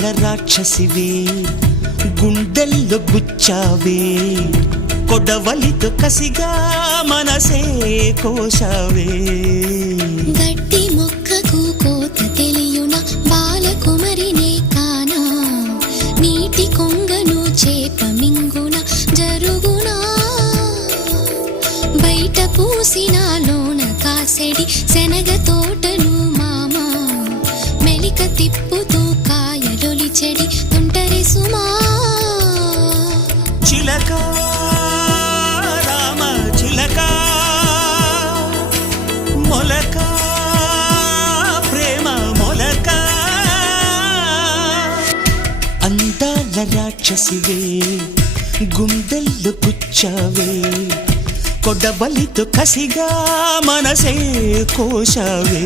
అందాల రాక్షసివే గుండెల్లో గుచ్చావే కొడవలితో కసిగా మనసే కోశావే గట్టి మొక్కకు కోత తెలియున బాలకుమరినే కానా నీటి కొంగను చేప మింగున జరుగునా బయట పూసిన లోన కాసెడి శనగ తోటను మామా మెలిక తిప్పుతూ కాయలొలి చెడి తుంటరి సుమా చిలక రామ చిలక మొలక ప్రేమ మొలక అందాల రాక్షసివే గుండెల్లో గుచ్చావే కొడవలితో కసిగా మనసే కోశావే